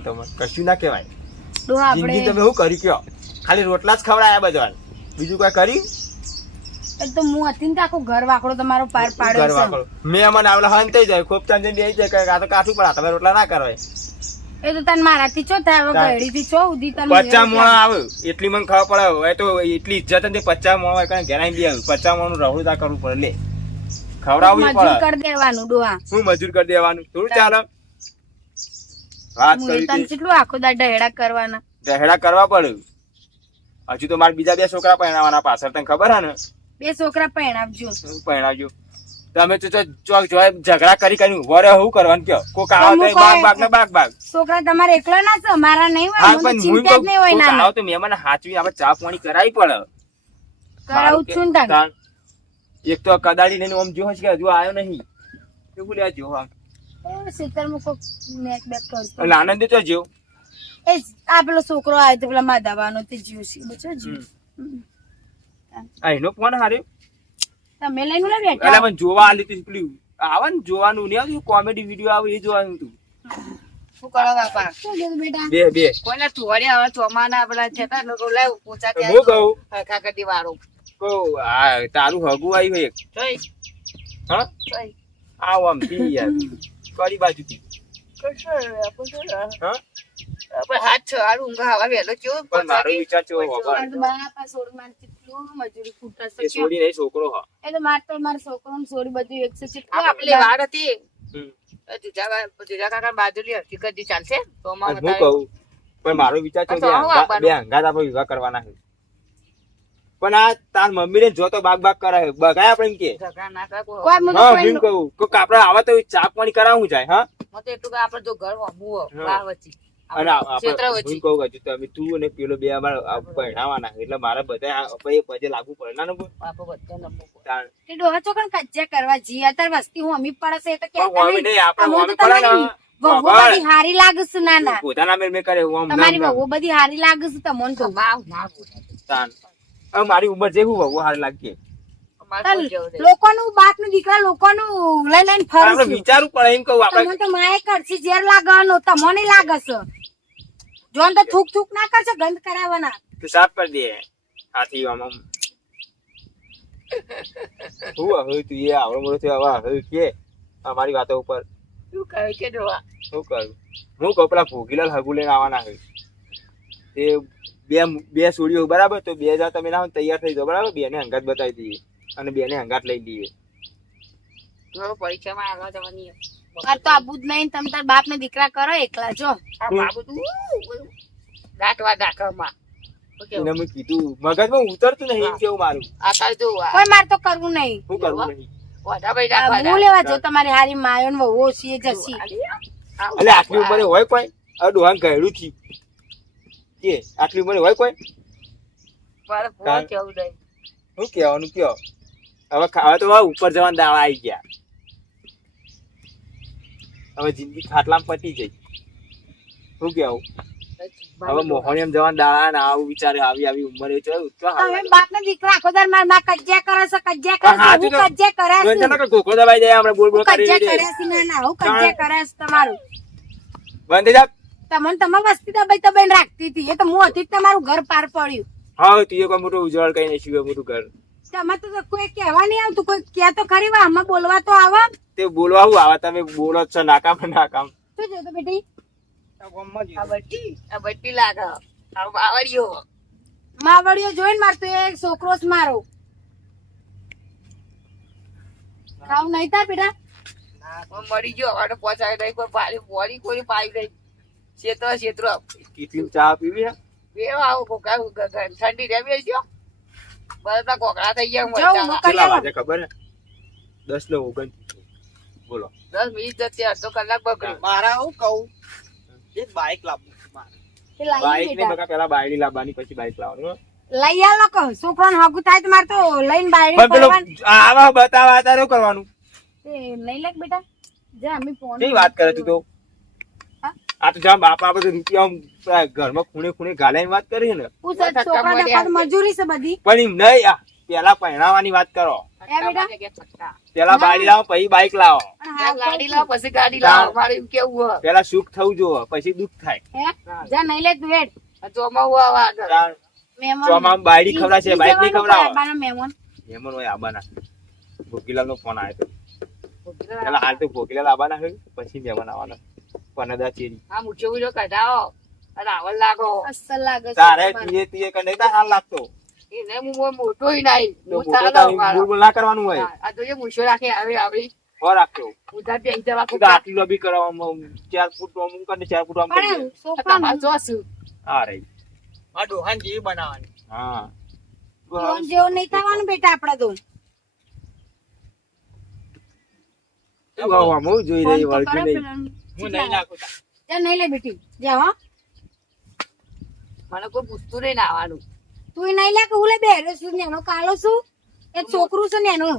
કહેવાનું તમે કશું ના કહેવાય ડોહા જિંદગી આપણે તમે શું કર્યું કયો ખાલી રોટલા જ ખવડાયા બધા બીજું કઈ કર્યું એ તો હું હતી ને તો આખું ઘર વાકડો તમારો પાર પાડ્યો છે. કરવા મેં મને આવલા હન થઈ જાય ખૂબ ચાંદી બેસી જાય કે આ તો કાઠું પડે તમે રોટલા ના કરવાય એ તો તને મારાથી ચો થાય હવે ગયડીથી ચો ઉધી તને 50 મોણા આવે એટલી મને ખબર પડે એ તો એટલી ઇજ્જત ને 50 મોણા હોય કારણ ઘેરાઈ બી આવે 50 મોણું રહું તા કરવું પડે લે ખવડાવવું મજૂર પડે કરી દેવાનું ડોહા. શું મજૂર કરી દેવાનું થોડું ચાલે વાત હું કરી તને હતી કેટલું આખો દા ઢહેડા કરવાના. દહેડા કરવા પડે હજુ તો મારા બીજા 2 છોકરા પરણાવવાના પાછળ તને ખબર હે ને 2 છોકરા પરણાવજો. હું પરણાવજો તમે તો ચોક જોય ઝઘડા કરી કરી ઉભો રહે શું કરવાનું કયો કોક આવો તો બાગ ને બાગ છોકરા તમારે એકલા ના છે મારા નહીં હોય. હા મને પણ ચિંતા જ નહીં હોય હું નાની. આવો તો મહેમાન હાચવી આપણે ચા પાણી કરાવી પડે કરાવું જ છું ને તાને. એક તો કદાળી લઈને આમ જો કે હજુ આવ્યો નહીં તો બોલ્યા જો આમ એ શીતળમાં કોક નેક બેક કરતો. એટલે આનંદ તો જો એ આ પેલો છોકરો આવ્યો તો પેલા માધાવાનો તે જીવ છે બચો જીવ. આ એનો ફોન હાર્યો તમે લઈને લે એટલે બેઠા. મને જોવા આલી તી પેલું આવે ને જોવાનું નહીં આવતું કોમેડી વિડીયો આવે એ જોવાનું હતું શું કરો બાપા? શું કીધું બેટા? બે કોઈને તુવાડ્યા હવે ચોમાના આપડા છેટા લોકો લાવ પૂછા કે હું કહું હરખા કરી વાળું કહું આ તારું હગું આવ્યું એક જોઈ હા જોઈ આવ આમ થી યાર કઈ બાજુથી હા આપણે હાથ છ આડું ઊંઘા આવા વહેલો કેવું પણ મારો વિચાર છે મારે તો બાપા સોડી મારે કેટલું મજૂરી ખૂટશે એ છોડી નહીં છોકરો હા એ તો મારો છોકરો ને સોડી બધું એક છે આપણી વાડ હતી હમ. જીજા કાકા બાજુલી હકીકત જી ચાલશે તો હું કહું પણ મારો વિચાર છે બે અંગાત આપણે વિવાહ કરવાના છે પણ આ તાર મમ્મી ને જો તો બાગ કરાય બગાય આપણે એમ કે ઝઘડા ના કરે કોઈ કોઈ મને હા કોઈ એમ કહું કોક આપણે આવે તો ચા પાણી કરાવવું જાય હા મત એટલું કે આપણે જો ઘર વામું હા. બાર વચ્ચે અને ક્ષેત્ર આપણે વચ્ચે હું કહું હજુ તમે તું અને પેલો બે અમારે ભણાવવાના એટલે મારે બધા પજે લાગુ પડે ના આપણે બધા નમવું તે ડોહા ચોકન કજ્જા કરવા જી અત્યારે વસ્તી હું અમી પડે છે એ તો કહેતા હોમી નહીં. નહીં આપણે અમો હોમી તો પડે તમારી ને વહુ બધી હારી લાગે છે નાના. પોતાના મેં કરે હું આમ તમારી નામ વહુ બધી હારી લાગે છે તમને તો. ના તાન હવે મારી ઉંમર જેવું બહુ હાર લાગે અમારે જેવું નહીં. લોકોનું બાપ નું દીકરા લોકોનું લઈ લઈને ફરે આપણે છે. વિચારવું પડે એમ કહું આપણે તમને તો માએ કરશે ઝેર લાગવાનો તમને લાગે છે. જોન તો થૂક ના કરશે ગંધ કરાવવાના. તું સાફ કરી દે હાથી આમ આમ હું હવે તું એ આવડો મોટો થયો હવે હવે કે અમારી વાતો ઉપર શું કહે કે જોવા શું કરું હું કહું પેલા ભોગીલાલ હગુ લઈને આવવાના છે તે બે સોડીઓ બરાબર તો 2000 તમે ના હોય તૈયાર થઈ જાઓ બરાબર બે ને અંગાત બતાવી દઈએ અને બે ને અંગાત લઈ લઈએ થોડો પરીક્ષામાં આગળ જવાની મારે તો આબુ જ નહીં તમે તાર બાપ ને દીકરા કરો એકલા જો. આ બાબુ તું દાટવા દાખવામાં એને મેં કીધું મગજમાં ઉતરતું નહીં એમ કેવું મારું આ તાર જો કોઈ મારે તો કરવું નહીં. શું કરવું નહીં વાડા ભાઈ આ દાખવા હું લેવા જો તમારી હારી માયો ને વહુઓ છે એ જશી. એટલે આટલી ઉંમરે હોય કોઈ આ ડોહાન ગયડું થયું કે આટલી ઉંમરે હોય કોઈ મારે ફોન કેવું નહીં શું કહેવાનું કયો હવે ખાવા તો હવે ઉપર જવાના દાવા આવી ગયા હવે જિંદગી ખાટલામાં પતી જઈ શું કેવું હવે મોહણી એમ જવાના દાવા ને આવું વિચારે આવી ઉંમરે જોયું તો તમે બાપ ને દીકરા આખો દર માર કજ્જા કરે છે કજ્જા કરે છે હું કજ્જા કરે છે ગોખો દબાઈ જાય આપણે બોલ બોલ હું કજ્જા કરી કરે છે ના ના હું કજ્જા કરે છે તમારું. બંધ થઈ જા તમને તમારી વસ્તી દબાઈ રાખતી હતી એ તો હું હતી જ તમારું ઘર પાર પડ્યું. હા તું કોઈ મોટું ઉજવળ કઈ નહીં મોટું ઘર તમે તો કોઈ કહેવા નહીં આવતું કોઈ કે તો ખરી વા આમાં બોલવા તો આવો. તે બોલવા હું આવા તમે બોલો જ છો નાકામ નાકામ શું જોતો બેટી આ બટ્ટી લાગે આ બાવળીઓ માવડીઓ જોઈને મારતો એક છોકરો જ મારો ખાવ નહીં તાર બેટા. મરી ગયો હવે પહોંચાય નહીં કોઈ પાણી પોણી કોઈ પાઈ નહીં ક્ષેત્રો કેટલી ચા પીવી હે બે આવું કોકા ઠંડી રેમી ગયો બધા કોકડા થઈ ગયા જાઉં, મરચાના. કેટલા વાગે ખબર હે 10 ને 29 બોલો 10 મિનિટ જતી અડધો કલાક બગડ્યો મારા હું કહું એક બાઈક લાવવું મારે. તે લઈ બાઈક ને બેટા. બકા પેલા બાયડી લાવવાની પછી બાઈક લાવવાનું હો. લઈ આલો કહો છોકરાને હગું થાય તો મારે તો લઈને બાયડી પણ પેલો પડવાનું. આવા બતાવા તારે શું કરવાનું તે લઈ લે બેટા જા અમે ફોન કેવી વાત કરે તું તો હા? આ તો જામ બાપા આપણે રૂપિયા આમ પેલા ઘરમાં ખૂણે ખૂણે ગાલાઈને વાત કરી છે ને પૂછ છોકરા મજૂરી છે બધી પણ એમ નહીં આ પેલા પહેરાવાની વાત કરો. બેટા. કે છઠ્ઠા. પેલા બાળી લાવો પછી બાઈક લાવો. પણ ત્યાં હાવ ગાડી લાવો પછી ગાડી લાવો મારે એમ કેવું હે. પેલા સુખ થવું જોવે પછી દુઃખ થાય. હે? જા નહીં લે તું હેડ. આ ચોમાવું આવે આગળ. તાણ મહેમાન ચોમામાં બાયડી ખવડાવશે, ઈ બાઈક નહીં જવાનું ખવડાવે. કોઈ આબાના મહેમાન. મહેમાન હોય આબાના. ભોગીલાલનો ફોન આવ્યો હતો. પેલા હાલ તો ભોગીલાલ આબાના હોય પછી મહેમાન આવવાના. પનદા ચેરી. આ મુઠ્ઠી ઉઠ્ઠી કઢાવો અને આવલ લાગો. અસલ લાગે છે તારે તમારે. તીએ કે નહીં તાર હાલ લાગતો. એને હું મોટો ય નહીં. તો હું મોટો તારો તારી મારો. ભૂલ ના કરવાનું હોય. આ તો એ મૂછો રાખે આવી હો રાખતો. ઉધાર બેસી જવા તું તો આટલી લોબી કરવામાં 4 ફૂટ આમ કરીને 4 ફૂટ આમ કરી દે. પણ છોકરાનું તમારે જોશું. હા રહી. આ ડોહાન જેવી બનાવવાની. હા. જીવન જેવું નહીં થવાનું બેટા આપડે તો. તું આવો આમ હું જોઈ રહી ફોન તો વળગી કરો નહીં. પેલાને. હું નહીં નાખું તાર. જા નહીં લે બેટી જા હો. મને કોઈ પૂછતું નહીં નાવાનું. તું નહીં લે કે હું લે બેરો છું ને એનો કાલો છું એક છોકરું છે ને એનું.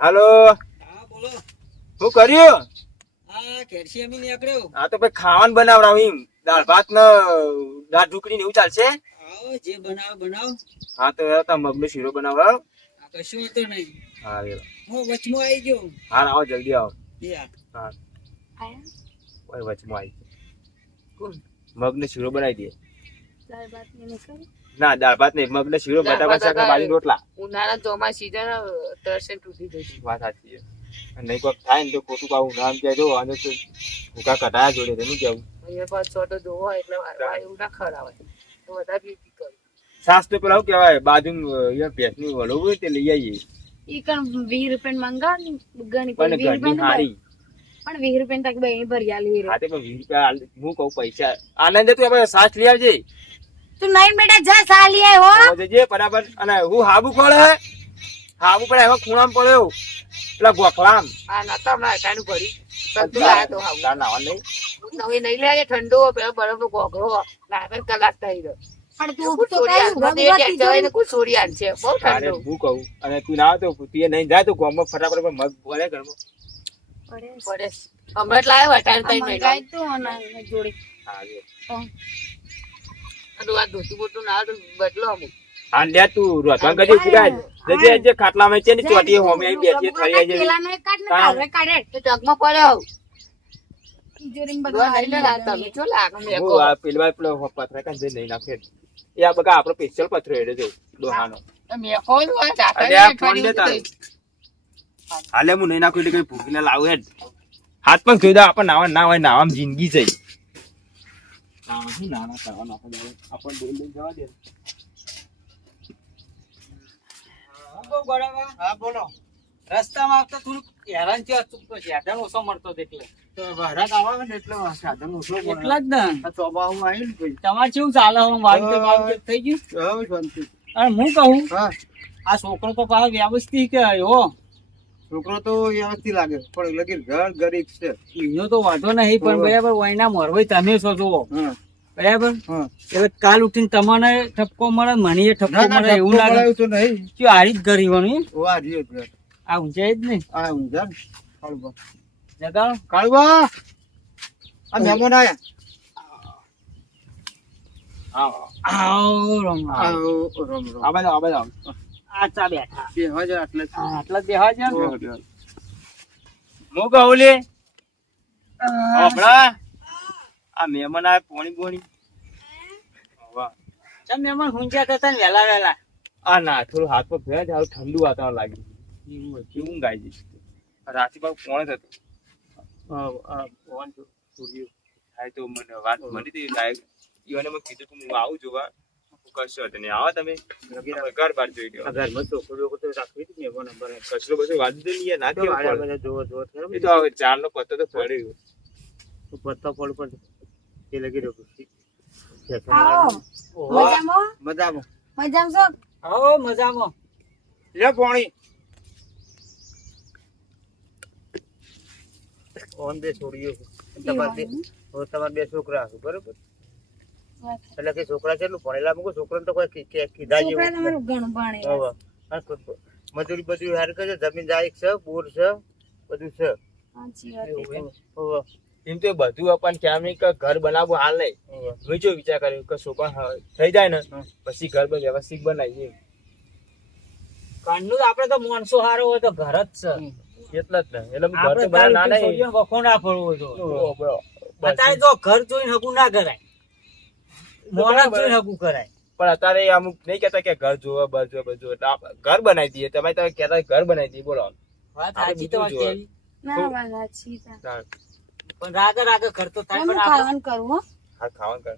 હાલો હા બોલો. શું કર્યું? આ કેરસી અમી નીકળ્યો. આ તો ભાઈ ખાવાનું બનાવડાવ એમ દાળ ભાત ને દાળ ઢોકળી ને એવું ચાલશે. આવો જે બનાવ બનાવ. હા તો તા મગનો શીરો બનાવડાવ. આ કશું હતો નહીં. હા રેલો. હું વચમાં આવી ગયો. હા આવો જલ્દી આવો. યા. હા આયા? ઓય વચમાં આવી. કોણ? મગનો શીરો બનાવી દે. દાળ ભાત ને નહીં કરી? ના દાળ ભાત નહીં, મગનો શીરો, દાળ બટાકા ભાત શાક ને બાજરી રોટલા. ઉનાળા ચોમાસા સીઝન તરસે તૂટી જશે. વાત સાચી છે. અને નહીં કોઈક થાય ને તો ખોટું પાવું નામ કહેજો અને તો ભૂકા કઢાયા જોડે તેનું કેવું. અહીંયા પાછો છોટો જોવો એટલે એવું ના ખરાવાય તો બધા બીજી કરું. સાસ તો પેલા શું કહેવાય બાજુ અહીંયા ભેંસની વલોવું હોય તે લઈ આવીએ. ઈ કણ 20 રૂપિયા મંગાવ ગણી પણ 20 ઘરની હારી. પણ 20 રૂપિયા તક બે ભરી આલી રે. હા તે પણ 20 રૂપિયા હું કહું પૈસા આનંદ તું આપણે સાસ લઈ આવજે. તું નહીં બેટા જા સાલી આય હો. તો જજે બરાબર. અને હું હાબુ પડે હાબુ પડે હવે ખૂણામાં પડ્યો પેલા ગોખલામ. આ નતા હમણાં અટાણું ભરી સંતુ લાયા તો હાવ. તાર નાવા નહીં. નવી નહીં લે ઠંડો પેલો બરફનો ઘોઘરો લાગે કલાક થઈ ગયો. પણ તું કુછ તો છોડી કઈ આન બધે ભગવતી ટ્રેક્ટર જોઈને ને કુછ છોડી આન છે બહુ તારે ઠંડો હું કહું અને તું ના આવે તો તું નહીં જાય તો ગામમાં ફટાફટ મગ પડે ઘરમાં. પડે. પડે હમણાં જ લાવ્યો અટાણ થઈ મંગાઈ મહિના તો અને જોડે હા લે. તો આ ધોતું બોતું ના આવે તો બદલો અમુક. હા લે તું રોધવાન કરજે ઉભી જજે જજે ખાટલામાં છે ને ચોટી હોમે આવી બેઠી ફરી આવી જજે. પેલાનો એક કાઢ ને કાઢે કાઢે તો ટગમાં પડ્યો તિજોરીમાં બધું બધું નહીં લે તમે જો લાગે મેં હું આ પેલી વાર પેલો પથરા કાંઈ જઈને નહીં નાખે. એ આ બકા આપણો સ્પેશિયલ પથરો હેડે જો ડોહાનો. મેં કોઈ અરે આ ફોન લે તાર. હાલે હું નહીં નાખું એટલે કઈ ભૂખીને લાવું હેડ. હાથ પણ ધોઈ દો આપણે નાવા ના હોય નાવામાં જિંદગી છે. શું નાના કરવા નાખો આપણે બોલ લઈને જવા દે. હું કહું ગોળાવા? હા બોલો. રસ્તામાં આવતા થોડુંક હેરાન છે તો સાધન ઓછો મળતો હતો એટલે. તો વરસાદ આવે ને એટલે સાધન ઓછો પડે. એટલા જ ને. આ ચોબામાં આવ્યું ને ભાઈ. તમારે કેવું ચાલે હવે વાવી થઈ ગયું હવે શાંતિ. અને હું કહું હા આ છોકરો તો પાછો વ્યવસ્થિત કે હો છોકરો તો વ્યવસ્થિત લાગે પણ લગી ઘર ગરીબ છે. એનો તો વાંધો નહીં પણ બરાબર વયના મોરવાઈ તમે છો જુઓ હા બરાબર હા. એટલે કાલ ઉઠીને તમને ઠપકો મળે મને એ ઠપકો ના ના મળે એવું લાગે એવું તો નહીં. કે હારી જ ગરીબોની વાહ જીઓ ઘર. આ ઊંચાઈ જ નહીં આ ઊંઝા ને. કાળુબા. જગાઓ કાળુબા આ મહેમાન આયા. આવો આવો રમ આવો રમ રમ. આ બાજુ આવો. આ ચા બેઠા બે હજાર આટલે જ. આટલા જ બેહવા છે ને? હું કહું લે હમણાં આ મહેમાન આ પોણી બોણી. વાહ. ચમ મહેમાન ઊંચા થતા ને વહેલા વહેલા આ ના થોડું હાથ પર ભેજ હાલ ઠંડુ વાતાવરણ લાગ્યું. એવું ગાય જઈશ રાતે પાછું પોણે થતું. હા તો મને વાત મળી હતી ગાય ઈવાને મેં કીધું કે હું આવું જોવા કશો હતો નહીં આવો તમે ઘર બાર જોઈ લ્યો. ઘરમાં છોકરીઓ તો રાખવી હતી ને કચરો બધો વાંધો નહીં ના કેવું જોવો એ તો હવે ચાર નો પત્તો તો પડ્યો પત્તો પડ એ લગી રહ્યો. આવો મજામાં મજામાં મજામાં છો હો મજામાં લે પાણી ઓન બે છોડીઓ તમારે બે છોકરા હશે બરોબર એટલે કે છોકરા કેટલું ભણેલા મૂકો છોકરાને તો કોઈ કીધા છોકરા જેવું તમારું ઘણું ભણે મજૂરી બધું હાર કરે જમીન જાય છે બોર છે બધું છે સાચી વાત છે. એમ તો બધું આપણને કેમ નહીં કે ઘર બનાવવું હાલ નહીં. મેં જો વિચાર કર્યો કે છોકરા થઈ જાય ને પછી ઘર વ્યવસ્થિત બનાવીએ. ઘરનું આપડે તો માણસો હારો હોય તો ઘર જ છે. એટલે જ ને એટલે ઘર આપણે તો બના ના તારી નહીં. છોડીઓને વખો ના ફરવો જો. બરો. અત્યારે તો ઘર જોઈને હગું ના કરાય, મોણસ જોઈને હગું કરાય. પણ અત્યારે અમુક નહીં કેતા કે ઘર જોવા બસ જોવા બસ જોવા. એટલે આપણે ઘર બનાવી દઈએ. તમે કેતા ઘર બનાવી દઈએ. બોલો વાત આપણે સાચી તો વાત બીજું કેવી. ના વાત સાચી છે. પણ રાગે રાગે ઘર તો થાય, હું પણ આપણે ખાવાનું કરું હો. હા ખાવાનું કર.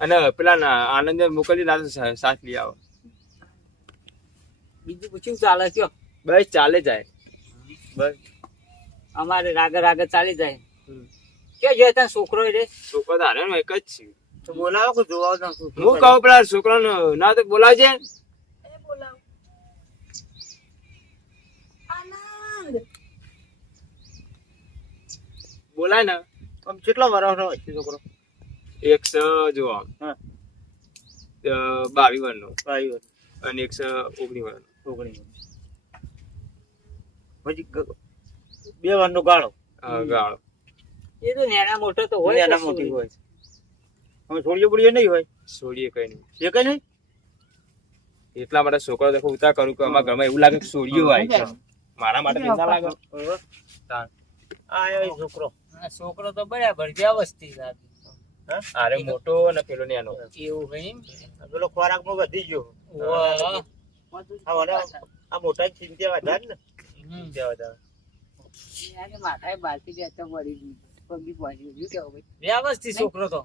અને પેલા આનંદ મોકલી ના સાથ લઈ આવો. બીજું પૂછ્યું ચાલે કયો. બસ ચાલે જાય બસ. અમારે રાગે રાગે ચાલી જાય. કે જે ત્યાં છોકરો રે છોકરો તો હારે એક જ છે. તો બોલાવો કે જોવા હું કહું પેલા છોકરાનો ના તો બોલાવજે. એ બોલાવ. આનંદ. બોલાય ને. આમ કેટલા વર્ષનો હોય છે છોકરો? એક છે જો આમ હા. 22 વર્ષનો 22 વર્ષ. અને એક છે 19 વર્ષનો. 19 પછી 2 વર્ષનો ગાળો. ગાળો. એ તો નાના મોટો તો હોય, નાના કશું મોટી હોય. હવે છોડીઓ બોડીઓ નહીં હોય, સોડીએ કઈ નહીં. એ કઈ નહીં. એટલા માટે છોકરો દેખો ઉતાર કરું કે અમારા ઘરમાં એવું લાગે કે સોડીઓ આવી છે. મારા માટે તો ના લાગે. આ છોકરો, છોકરો તો બરાબર વ્યવસ્થિત લાગે. અરે મોટો ને પેલો નાનો. એવું હોય એમ. પેલો ખોરાકમાં વધી ગયો. આ મોટા ચિંતા વધારે ને. ચિંતા વધારે. વ્યવસ્થિત છોકરો તો.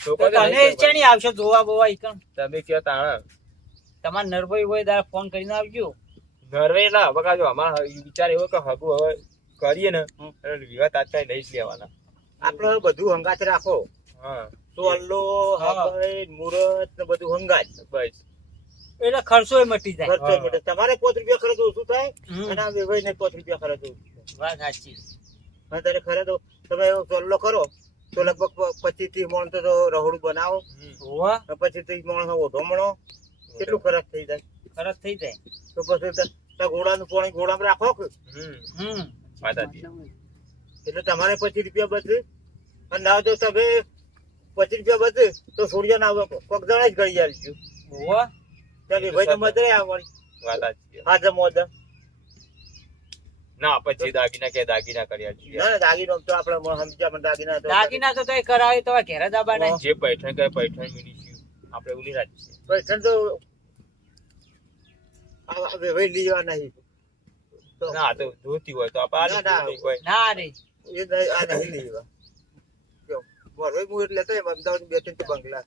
છોકરો તો તમે નહીં ચેની આવશો જોવા બોવા ઈકણ? તમે કયો તાણ તમારે નરભાઈ હોય ત્યારે ફોન કરીને આવજો. ઘરે ના હવે કાજો અમારા વિચાર એવો કે હગુ હવે કરીએ ને એટલે વિવાહ તાત્કાલિક લઈ જ લેવાના. આપડે બધું હંગાત રાખો. હા ટોલો, હગાઈ, મુરત ને બધું હંગાત. બસ એટલે ખર્ચો મટી જાય. ખર્ચો મટે. તમારે 5 રૂપિયા ખર્ચ ઓછું થાય અને આ વેવાઈ ને 5 રૂપિયા ખર્ચ ઓછું થાય. વાત સાચી. અને તારે ખરે તો તમે ટોલો કરો તો લગભગ 25-30 મણ તો રહોડું બનાવો. પછી 30 મણ ઓઢો મણો. કેટલું ખર્ચ થઈ જાય? ખર્ચ થઈ જાય તો પછી ઘોડાનું પાણી ઘોડામાં રાખો કે. વાત સાચી. એટલે તમારે 25 રૂપિયા બચે. અને ના તો તમે 25 રૂપિયા બચે તો સોડિયા ના કોક જણા જ ગળી આલજો. ચાલ ભાઈ તો મદરે આવવાની. વાત સાચી. હા જમો દ ના પછી દાગીના કે દાગીના કર્યા છીએ. ના દાગીનો તો આપણે સમજ્યા, પણ દાગીના તો કઈ કરાવે તો ઘેર દાબા નહીં. જે પૈઠણ કહે પૈઠણ મિલીશું આપણે ઉલી રાખીએ. પૈઠણ તો આ વેવાઈ લીવા નહીં. ના તો જોતી હોય તો આપણે ના, આ કોઈ ના રે એ આ નહીં લેવા. જો બોલ હું એટલે તો અમદાવાદ 2-3 તો બંગલા.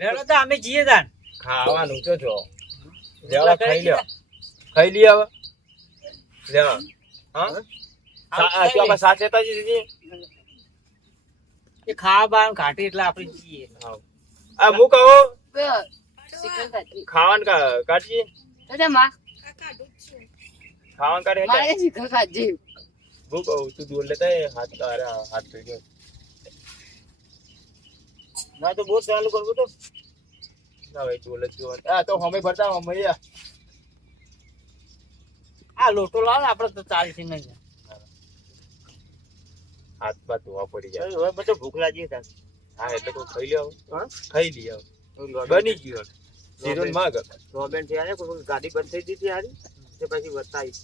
રેડો તો અમે જઈએ દાન. ખાવાનું તો જો લેવા ખાઈ લ્યો. ખાઈ લઈએ હવે લેવા. હા તો આપણે સાચ લેતા જઈએ. એ ખાવા બાર ઘાટી એટલે આપણે જઈએ. આ હું કહું શીખર ખાધી. ખાવાનું કાઢીએ. દાદા માં ખાવાનું કાઢે મારે શીખર ખાધી. હું કહું તું દોડ લેતા હાથ તારે હાથ ધોઈ ગયો. ના તો બહુ ચાલુ કરવું તો ના ભાઈ દોડ જ જોવાનું. આ તો હમે ભરતા હમે આ લોટો લાવ ને આપડે તો ચાલશે નહીં. હાથ બાદ ધોવા પડી જાય. હવે બધો ભૂખ લાગી છે. હા એટલે તો ખાઈ લ્યો. ખાઈ લઈએ બની ગયું. સીધો માગ રોબેન છે આને કોઈ ગાડી બંધ થઈ દીધી હારી તે પછી બતાવી.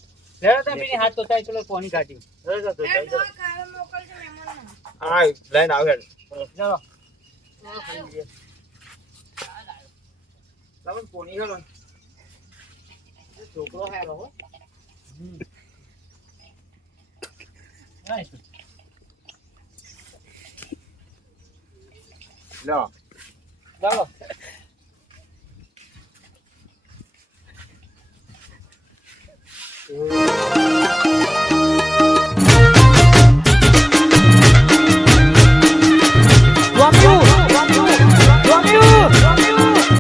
લેડો તો બીની હાથ તો થાય ચલો પાણી કાઢી. લેડો તો ખાવા મોકલજો મહેમાનને. હા લાઈન આવે. ચલો તમે પોણી હેલો છોકરો હેલો હો. લો ચાલો